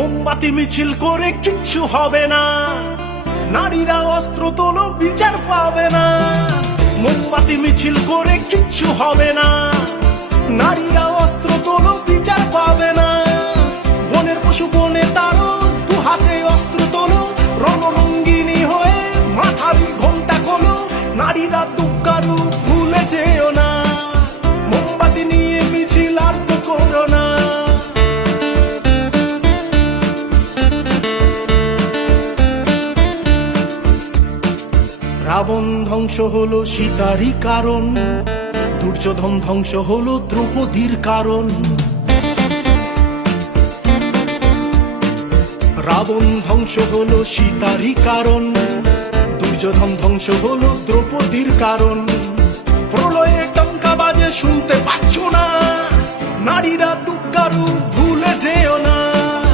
মোমবাতি মিছিল করে কিচ্ছু হবে না, নারীরা অস্ত্র তোলো বিচার পাবে না। মোমবাতি মিছিল করে কিচ্ছু হবে না, নারীরা অস্ত্র তোলো বিচার পাবে না। বনের পশু বনে তারো, দু হাতে অস্ত্র তোলো, রণরঙ্গিনী হয়ে মাথারি ঘোমটা খোলো। নারীরা দুঃখারু ভুলে যেও না, মোমবাতি নিয়ে মিছিল আর তো করো না। রাবণ ধ্বংস হলো সীতারই কারণ, দুর্যোধন ধ্বংস হলো দ্রৌপদীর কারণ। রাবণ ধ্বংস হলো সীতারই কারণ, দুর্যোধন ধ্বংস হলো দ্রৌপদীর কারণ। প্রলয়ে টঙ্কা বাজে শুনতে পাচ্ছ না, নারীরা দুঃখারু ভুলে যেও না।